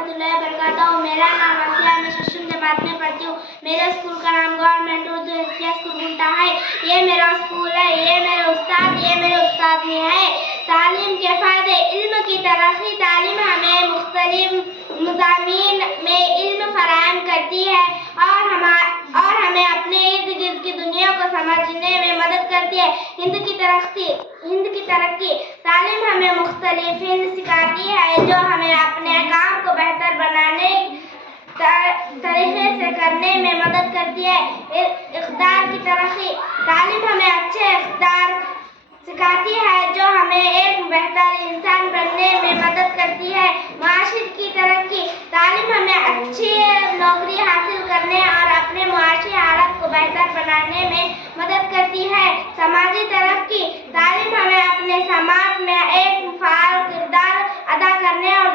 रहमतुल्लाहि व बरकातहू। मेरा नाम आसिया, मैं षष्ठम जमात में पढ़ती हूँ। मेरे स्कूल का नाम गवर्नमेंट उर्दू हिफ्जिया स्कूल गुंटा है। ये मेरा स्कूल है, ये मेरे उस्ताद भी है। तालीम के फायदे, इल्म की तरक्की। तालीम हमें मुख्तलिफ मज़ामीन में इल्म फराहम करती है और हमें अपने इर्द गिर्द की दुनिया को समझने में मदद करती है। हिंद की तरक्की, तालीम हमें मुख्तलिफ हिंद सिखाती है जो हमें अपने काम को बेहतर बनाने तरीके से करने में मदद करती है। इक़्तिदार की तरक्की, तालीम हमें अच्छे इक़्तिदार सिखाती है जो हमें एक बेहतर इंसान बनने में मदद करती है। माशियत की तरक्की, तालीम हमें अच्छी नौकरी हासिल करने और अपने मुआशी हालत को बेहतर बनाने में मदद करती है। समाजी तरक्की, तालीम हमें अपने समाज में एक फ़ाल किरदार अदा करने और